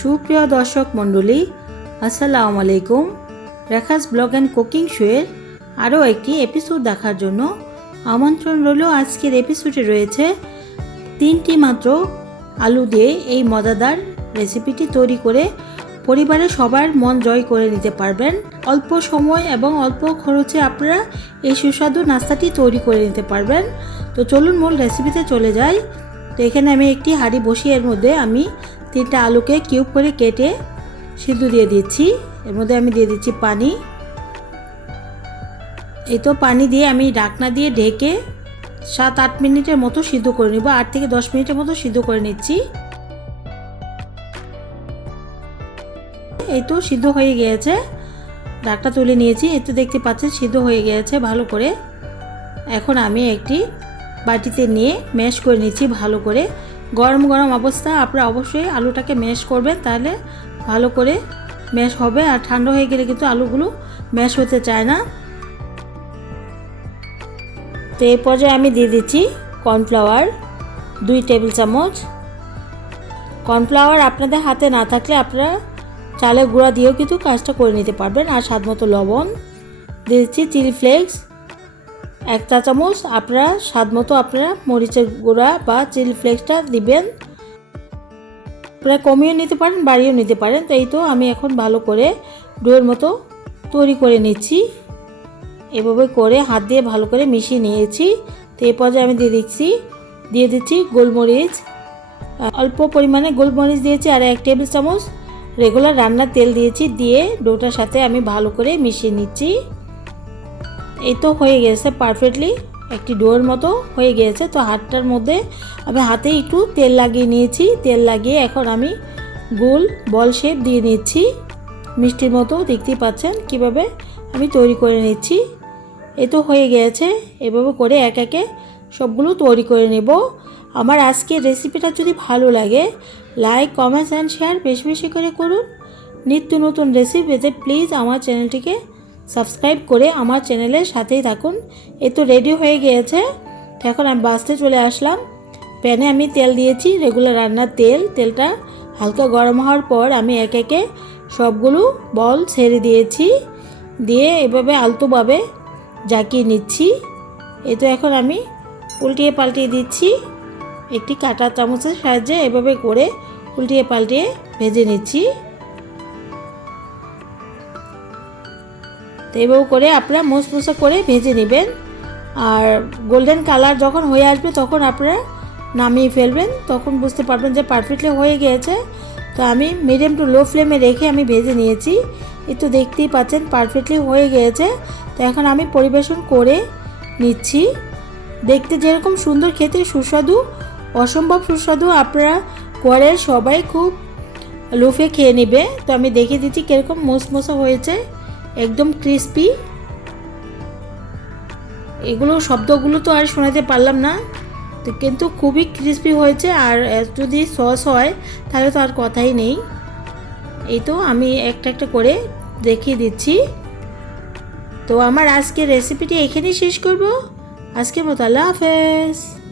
সুপ্রিয় দর্শক মণ্ডলী, আসসালামু আলাইকুম। রেখাস ব্লগ অ্যান্ড কুকিং শোয়ের আরও একটি এপিসোড দেখার জন্য আমন্ত্রণ রইল। আজকের এপিসোডে রয়েছে তিনটি মাত্র আলু দিয়ে এই মজাদার রেসিপিটি তৈরি করে পরিবারের সবার মন জয় করে নিতে পারবেন। অল্প সময় এবং অল্প খরচে আপনারা এই সুস্বাদু নাস্তাটি তৈরি করে নিতে পারবেন। তো চলুন মূল রেসিপিতে চলে যাই। তো এখানে আমি একটি হাঁড়ি বসিয়ে এর মধ্যে আমি তিনটা আলুকে কিউব করে কেটে সিদ্ধ দিয়ে দিচ্ছি। এর মধ্যে আমি দিয়ে দিচ্ছি পানি। এই তো পানি দিয়ে আমি ঢাকনা দিয়ে ঢেকে সাত আট মিনিটের মতো সিদ্ধ করে নিব। আট থেকে দশ মিনিটের মতো সিদ্ধ করে নিচ্ছি। এই তো সিদ্ধ হয়ে গিয়েছে। ডাকটা তুলে নিয়েছি। এই তো দেখতে পাচ্ছেন সিদ্ধ হয়ে গিয়েছে ভালো করে। এখন আমি একটি বাটিতে নিয়ে ম্যাশ করে নিচ্ছি ভালো করে। গরম গরম অবস্থা, আপনারা অবশ্যই আলুটাকে ম্যাশ করবেন, তাহলে ভালো করে ম্যাশ হবে। আর ঠান্ডা হয়ে গেলে কিন্তু আলুগুলো ম্যাশ হতে চায় না। তো এই পর্যায়ে আমি দিয়ে দিচ্ছি কর্নফ্লাওয়ার দুই টেবিল চামচ। কর্নফ্লাওয়ার আপনাদের হাতে না থাকলে আপনারা চালের গুঁড়া দিয়েও কিন্তু কাজটা করে নিতে পারবেন। আর স্বাদ মতো লবণ দিয়ে দিচ্ছি চিলি ফ্লেক্স এক চা চামচ আপনারা, স্বাদ মতো আপনারা মরিচের গুঁড়া বা চিলি ফ্লেক্সটা দিবেন। আপনারা কমিয়েও নিতে পারেন, বাড়িয়েও নিতে পারেন। তো এই তো আমি এখন ভালো করে ডোয়ের মতো তৈরি করে নিচ্ছি। এভাবে করে হাত দিয়ে ভালো করে মিশিয়ে নিয়েছি। তো এই পর্যায়ে আমি দিয়ে দিচ্ছি দিয়ে দিচ্ছি গোলমরিচ। অল্প পরিমাণে গোলমরিচ দিয়েছি আর এক টেবিল চামচ রেগুলার রান্নার তেল দিয়েছি। দিয়ে ডোটার সাথে আমি ভালো করে মিশিয়ে নিচ্ছি। এই তো হয়ে গেছে পারফেক্টলি একটি ডোর মতো হয়ে গিয়েছে তো হাতটার মধ্যে আমি হাতে একটু তেল লাগিয়ে নিয়েছি। তেল লাগিয়ে এখন আমি গোল বল শেপ দিয়ে নিচ্ছি। মিষ্টির মতো দেখতেই পাচ্ছেন কীভাবে আমি তৈরি করে নিচ্ছি। এ তো হয়ে গিয়েছে এভাবে করে এক একে সবগুলো তৈরি করে নেব। আমার আজকের রেসিপিটা যদি ভালো লাগে লাইক কমেন্টস অ্যান্ড শেয়ার বেশি বেশি করে করুন। নিত্য নতুন রেসিপি পেতে প্লিজ আমার চ্যানেলটিকে সাবস্ক্রাইব করে আমার চ্যানেলের সাথেই থাকুন। এ তো রেডি হয়ে গিয়েছে। এখন আমি বাসতে চলে আসলাম। প্যানে আমি তেল দিয়েছি রেগুলার রান্নার তেল। তেলটা হালকা গরম হওয়ার পর আমি এক একে সবগুলো বল ছেড়ে দিয়েছি। দিয়ে এভাবে আলতোভাবে জাকিয়ে নিচ্ছি। এই তো এখন আমি উল্টিয়ে পাল্টিয়ে দিচ্ছি। একটি কাটা চামচের সাহায্যে এভাবে করে উল্টিয়ে পাল্টিয়ে ভেজে নিচ্ছি। তো এভাবে করে আপনারা মোসমোসা করে ভেজে নেবেন। আর গোল্ডেন কালার যখন হয়ে আসবে, তখন আপনারা নামিয়ে ফেলবেন। তখন বুঝতে পারবেন যে পারফেক্টলি হয়ে গিয়েছে। তো আমি মিডিয়াম টু লো ফ্লেমে রেখে আমি ভেজে নিয়েছি। একটু দেখতেই পাচ্ছেন পারফেক্টলি হয়ে গিয়েছে। তো এখন আমি পরিবেশন করে নিচ্ছি। দেখতে যেরকম সুন্দর, খেতে সুস্বাদু, অসম্ভব সুস্বাদু আপনারা করে সবাই খুব লোফে খেয়ে নেবে। তো আমি দেখে দিচ্ছি কীরকম মোসমোসা হয়েছে। একদম ক্রিস্পি এগুলো শব্দগুলো তো আর শোনাতে পারলাম না। তো কিন্তু খুবই ক্রিস্পি হয়েছে আর যদি সস হয়, তাহলে তো আর কথাই নেই। এই তো আমি একটা একটা করে দেখিয়ে দিচ্ছি। তো আমার আজকের রেসিপিটি এখানেই শেষ করব। আজকের মতো আল্লাহ হাফেজ।